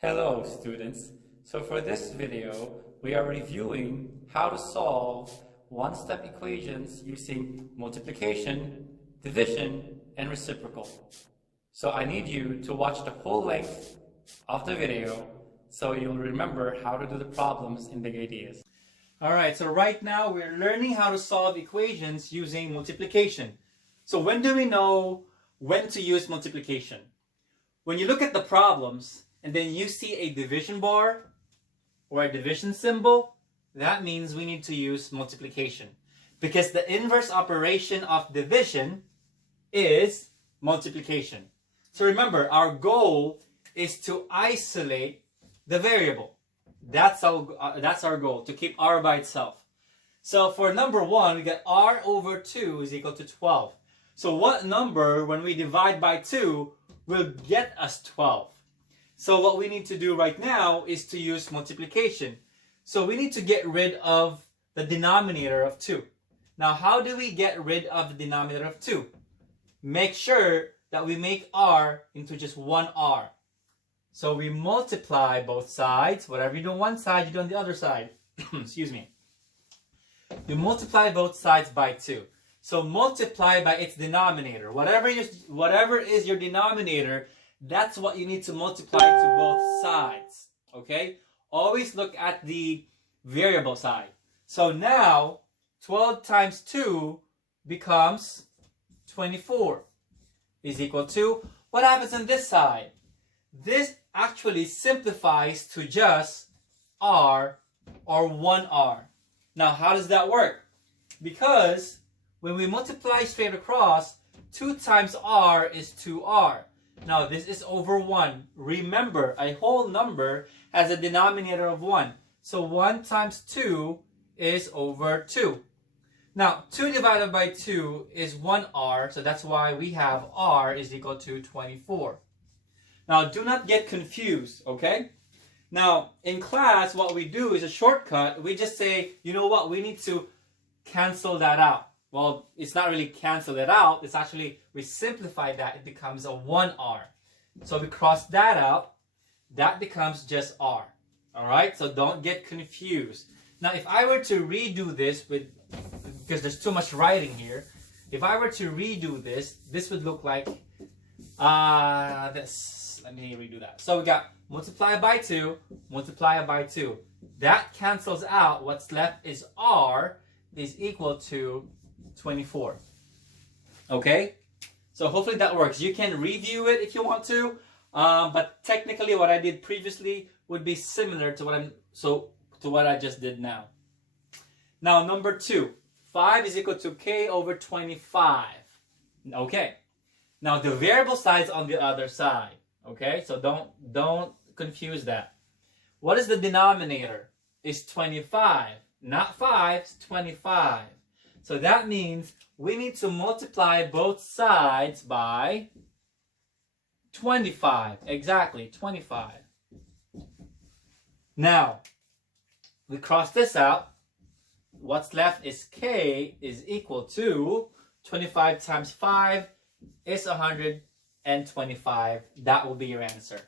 Hello students, so for this video we are reviewing how to solve one-step equations using multiplication, division, and reciprocal. So I need you to watch the whole length of the video so you'll remember how to do the problems in Big Ideas. Alright, so right now we're learning how to solve equations using multiplication. So when do we know when to use multiplication? When you look at the problems and then you see a division bar or a division symbol, that means we need to use multiplication. Because the inverse operation of division is multiplication. So remember, our goal is to isolate the variable. That's our goal, to keep r by itself. So for number 1, we get r over 2 is equal to 12. So what number, when we divide by 2, will get us 12? So what we need to do right now is to use multiplication. So we need to get rid of the denominator of 2. Now, how do we get rid of the denominator of 2? Make sure that we make r into just one r. So we multiply both sides. Whatever you do on one side, you do on the other side. Excuse me. You multiply both sides by 2. So multiply by its denominator. Whatever is your denominator, that's what you need to multiply to both sides. Okay? Always look at the variable side. So now, 12 times 2 becomes 24 is equal to, what happens on this side? This actually simplifies to just r or 1r. Now, how does that work? Because when we multiply straight across, 2 times r is 2r. Now, this is over 1. Remember, a whole number has a denominator of 1. So 1 times 2 is over 2. Now, 2 divided by 2 is 1r, so that's why we have r is equal to 24. Now, do not get confused, okay? Now, in class, what we do is a shortcut. We just say, you know what, we need to cancel that out. Well, it's not really cancel it out. It's actually, we simplify that. It becomes a 1r. So we cross that out. That becomes just r. Alright? So don't get confused. Now, if I were to redo this because there's too much writing here. If I were to redo this, this would look like this. Let me redo that. So we got multiply by 2, multiply by 2. That cancels out. What's left is r is equal to 24. Okay? So hopefully that works. You can review it if you want to, but technically what I did previously would be similar to what I just did now. Now, number 2. 5 is equal to k over 25. Okay. Now, the variable side is on the other side. Okay? So don't confuse that. What is the denominator? It's 25. Not 5, it's 25. So that means we need to multiply both sides by 25. Exactly, 25. Now, we cross this out. What's left is k is equal to 25 times 5 is 125. That will be your answer.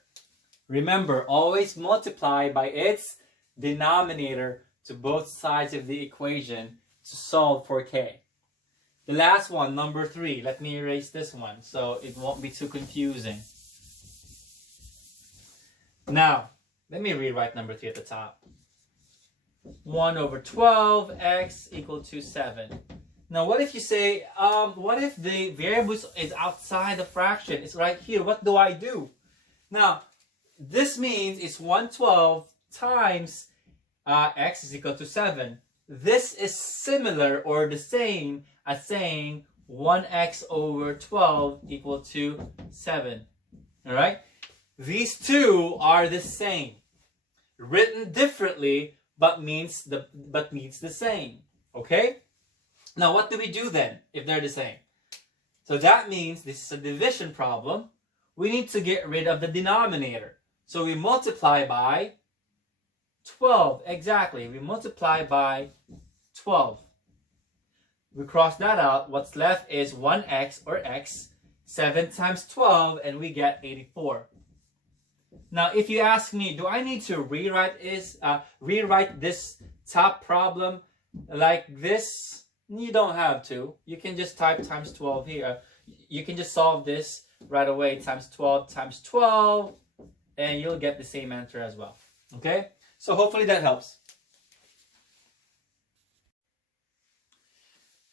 Remember, always multiply by its denominator to both sides of the equation to solve for k. The last one, number 3. Let me erase this one so it won't be too confusing. Now, let me rewrite number 3 at the top. 1 over 12, x equal to 7. Now, what if you say, what if the variable is outside the fraction? It's right here. What do I do? Now, this means it's 112 times x is equal to 7. This is similar or the same as saying 1x over 12 equal to 7. Alright? These two are the same. Written differently, but means the same. Okay? Now, what do we do then if they're the same? So that means this is a division problem. We need to get rid of the denominator. So we multiply by 12. Exactly. We multiply by 12. We cross that out. What's left is 1x or x. 7 times 12 and we get 84. Now, if you ask me, do I need to rewrite this top problem like this? You don't have to. You can just type times 12 here. You can just solve this right away, times 12, and you'll get the same answer as well. Okay? So hopefully that helps.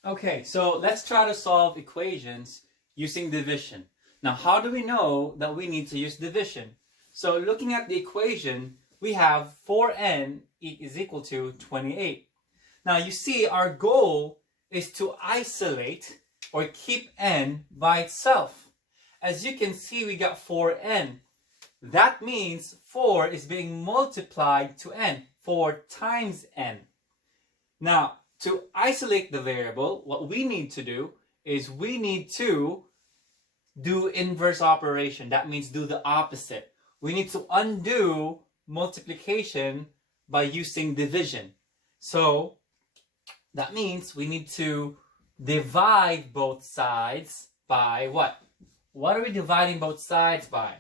Okay, so let's try to solve equations using division. Now, how do we know that we need to use division? So looking at the equation, we have 4n is equal to 28. Now you see our goal is to isolate or keep n by itself. As you can see, we got 4n. That means 4 is being multiplied to n, 4 times n. Now, to isolate the variable, what we need to do is we need to do inverse operation. That means do the opposite. We need to undo multiplication by using division. So that means we need to divide both sides by what? What are we dividing both sides by?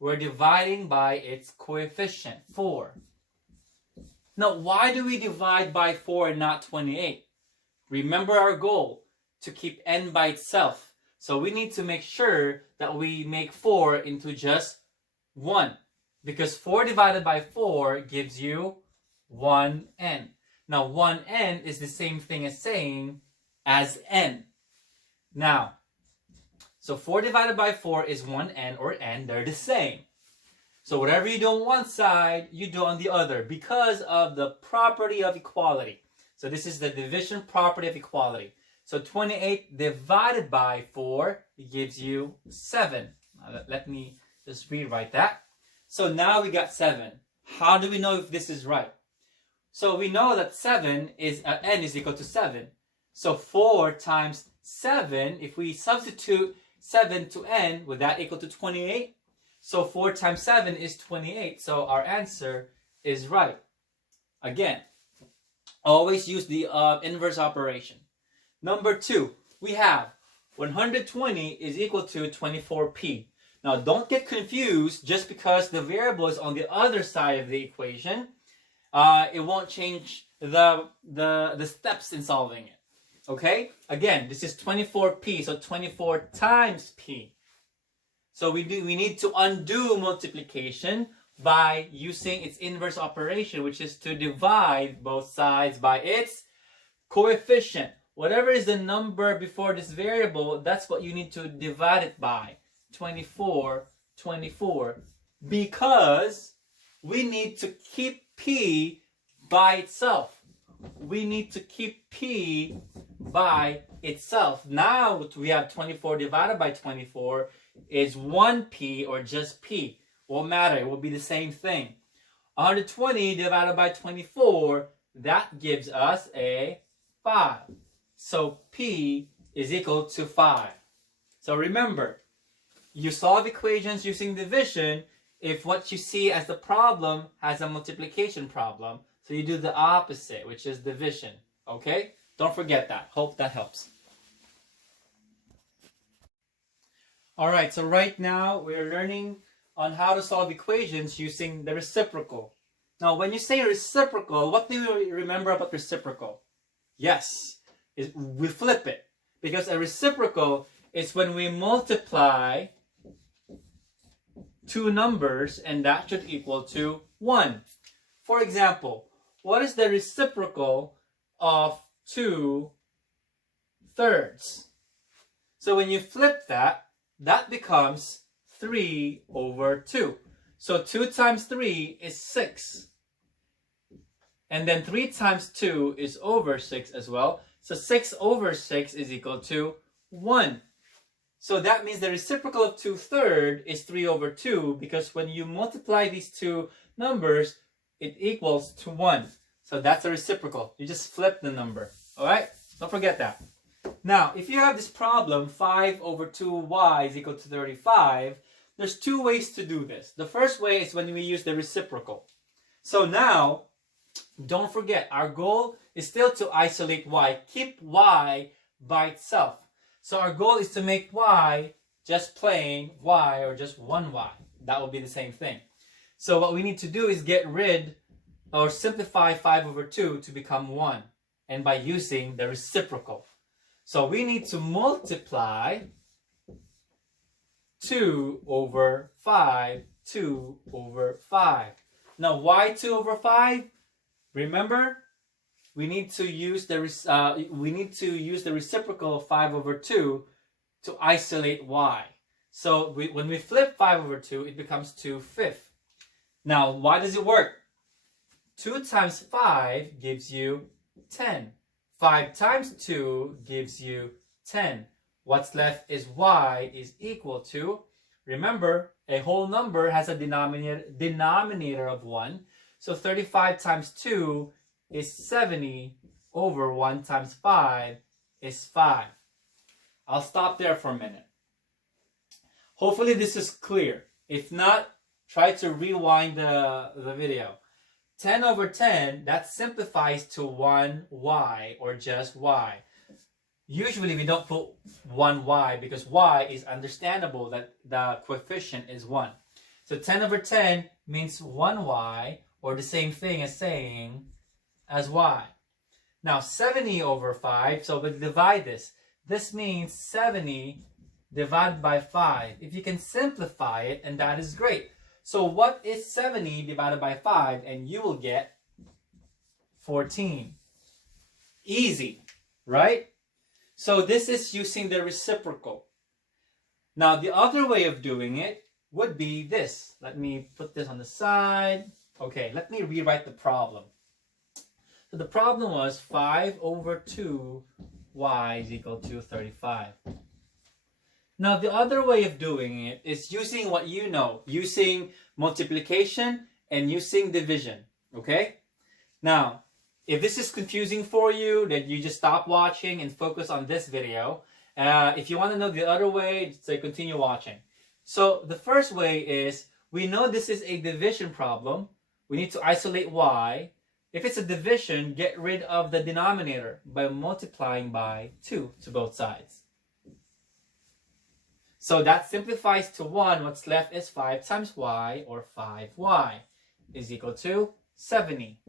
We're dividing by its coefficient, 4. Now, why do we divide by 4 and not 28? Remember our goal, to keep n by itself. So we need to make sure that we make 4 into just 1. Because 4 divided by 4 gives you 1n. Now, 1n is the same thing as saying as n. Now, so 4 divided by 4 is 1n or n. They're the same. So whatever you do on one side, you do on the other because of the property of equality. So this is the division property of equality. So 28 divided by 4 gives you 7. Now, let me just rewrite that. So now we got 7. How do we know if this is right? So we know that 7 is n is equal to 7. So 4 times 7, if we substitute 7 to n, would that equal to 28? So 4 times 7 is 28. So our answer is right. Again, always use the inverse operation. Number 2, we have 120 is equal to 24p. Now don't get confused just because the variable is on the other side of the equation. It won't change the steps in solving it. Okay? Again, this is 24p, so 24 times p. So we need to undo multiplication by using its inverse operation, which is to divide both sides by its coefficient. Whatever is the number before this variable, that's what you need to divide it by. 24, because we need to keep p by itself. We need to keep p by itself. Now we have 24 divided by 24 is 1p or just p. Won't matter, it will be the same thing. 120 divided by 24, that gives us a 5. So p is equal to 5. So remember, you solve equations using division if what you see as the problem has a multiplication problem. So you do the opposite, which is division. Okay? Don't forget that. Hope that helps. Alright, so right now we're learning on how to solve equations using the reciprocal. Now, when you say reciprocal, what do you remember about reciprocal? Yes, we flip it. Because a reciprocal is when we multiply two numbers and that should equal to 1. For example, what is the reciprocal of 2/3? So when you flip that, that becomes 3/2. So 2 times 3 is 6. And then 3 times 2 is over 6 as well. So 6/6 is equal to 1. So that means the reciprocal of 2/3 is 3/2 because when you multiply these two numbers, it equals to 1. So that's a reciprocal. You just flip the number. Alright? Don't forget that. Now, if you have this problem, 5/2y is equal to 35, there's two ways to do this. The first way is when we use the reciprocal. So now, don't forget, our goal is still to isolate y. Keep y by itself. So our goal is to make y just plain y or just 1y. That will be the same thing. So what we need to do is get rid or simplify 5 over 2 to become 1. And by using the reciprocal. So we need to multiply 2 over 5, 2 over 5. Now why 2 over 5? Remember, we need to use the reciprocal of 5 over 2 to isolate y. So when we flip 5 over 2, it becomes 2/5. Now, why does it work? 2 times 5 gives you 10. 5 times 2 gives you 10. What's left is y is equal to, remember, a whole number has a denominator of 1. So 35 times 2 is 70 over 1 times 5 is 5. I'll stop there for a minute. Hopefully this is clear. If not, try to rewind the video. 10 over 10, that simplifies to 1y or just y. Usually we don't put 1y because y is understandable that the coefficient is 1. So 10 over 10 means 1y, or the same thing as saying as y. Now 70 over 5, so we divide this. This means 70 divided by 5. If you can simplify it, and that is great. So what is 70 divided by 5? And you will get 14. Easy, right? So this is using the reciprocal. Now the other way of doing it would be this. Let me put this on the side. Okay, let me rewrite the problem. So the problem was 5 over 2y is equal to 35. Now, the other way of doing it is using what you know, using multiplication and using division, okay? Now, if this is confusing for you, then you just stop watching and focus on this video. If you want to know the other way, so continue watching. So, the first way is, we know this is a division problem. We need to isolate y. If it's a division, get rid of the denominator by multiplying by 2 to both sides. So that simplifies to 1. What's left is 5 times y, or 5y, is equal to 70.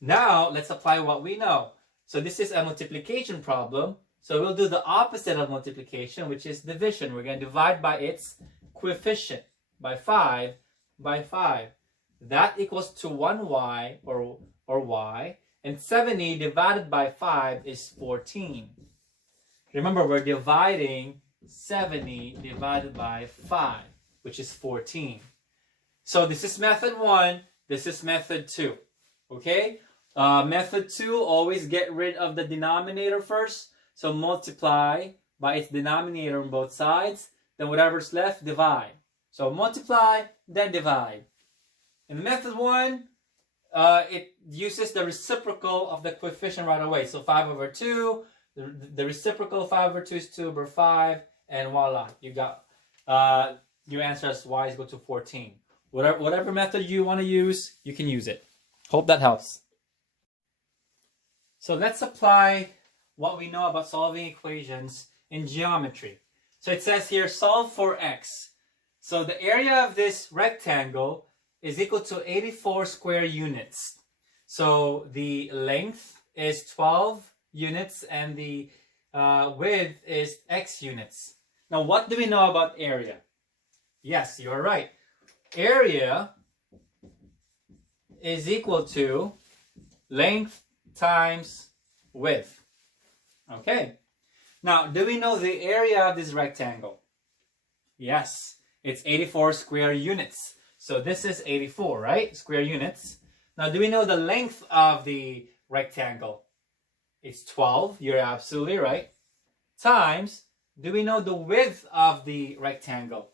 Now, let's apply what we know. So this is a multiplication problem. So we'll do the opposite of multiplication, which is division. We're going to divide by its coefficient, by 5 by 5. That equals to 1y, or y, and 70 divided by 5 is 14. Remember, we're dividing 70 divided by 5, which is 14. So this is method 1, this is method 2. Okay? Method 2, always get rid of the denominator first. So multiply by its denominator on both sides. Then whatever's left, divide. So multiply, then divide. In method 1, it uses the reciprocal of the coefficient right away. So 5 over 2, the reciprocal of 5 over 2 is 2 over 5. And voila, you got your answer as y is equal to 14. Whatever method you want to use, you can use it. Hope that helps. So let's apply what we know about solving equations in geometry. So it says here, solve for x. So the area of this rectangle is equal to 84 square units. So the length is 12 units and the width is x units. Now, what do we know about area? Yes, you're right. Area is equal to length times width. Okay. Now, do we know the area of this rectangle? Yes, it's 84 square units. So this is 84, right? Square units. Now, do we know the length of the rectangle? It's 12. You're absolutely right. Times, do we know the width of the rectangle?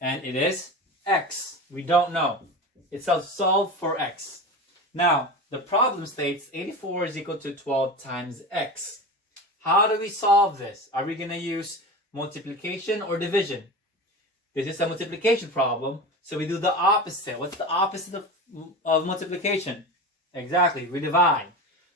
And it is x. We don't know. It's a solve for x. Now, the problem states 84 is equal to 12 times x. How do we solve this? Are we going to use multiplication or division? This is a multiplication problem, so we do the opposite. What's the opposite of multiplication? Exactly, we divide.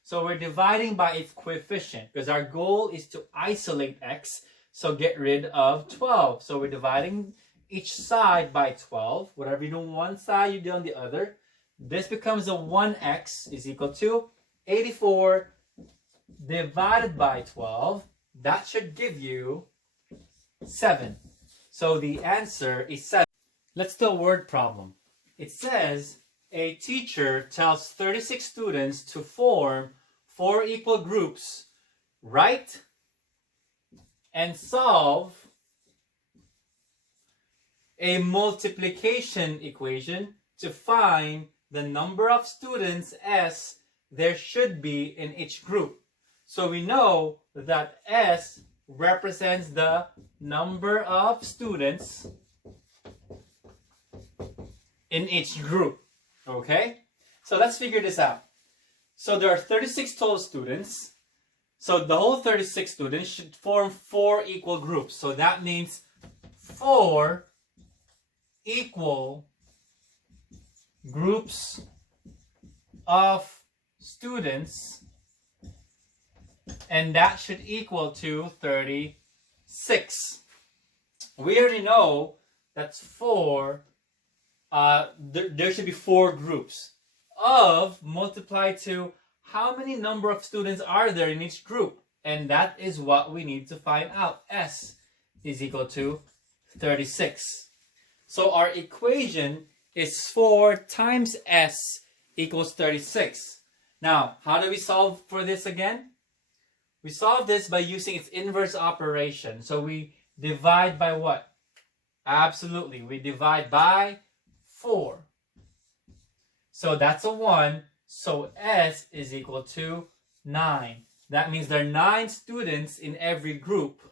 So we're dividing by its coefficient because our goal is to isolate x, so get rid of 12. So we're dividing each side by 12. Whatever you do on one side, you do on the other. This becomes a 1x is equal to 84 divided by 12. That should give you 7. So the answer is 7. Let's do a word problem. It says a teacher tells 36 students to form 4 equal groups. Write and solve a multiplication equation to find the number of students S there should be in each group. So we know that S represents the number of students in each group. Okay? So let's figure this out. So there are 36 total students. So the whole 36 students should form 4 equal groups. So that means 4 equal groups of students, and that should equal to 36. We already know that's 4. There should be 4 groups of multiplied to how many number of students are there in each group, and that is what we need to find out. S is equal to 36. So our equation is 4 times S equals 36. Now, how do we solve for this again? We solve this by using its inverse operation. So we divide by what? Absolutely, we divide by 4. So that's a 1. So S is equal to 9. That means there are 9 students in every group.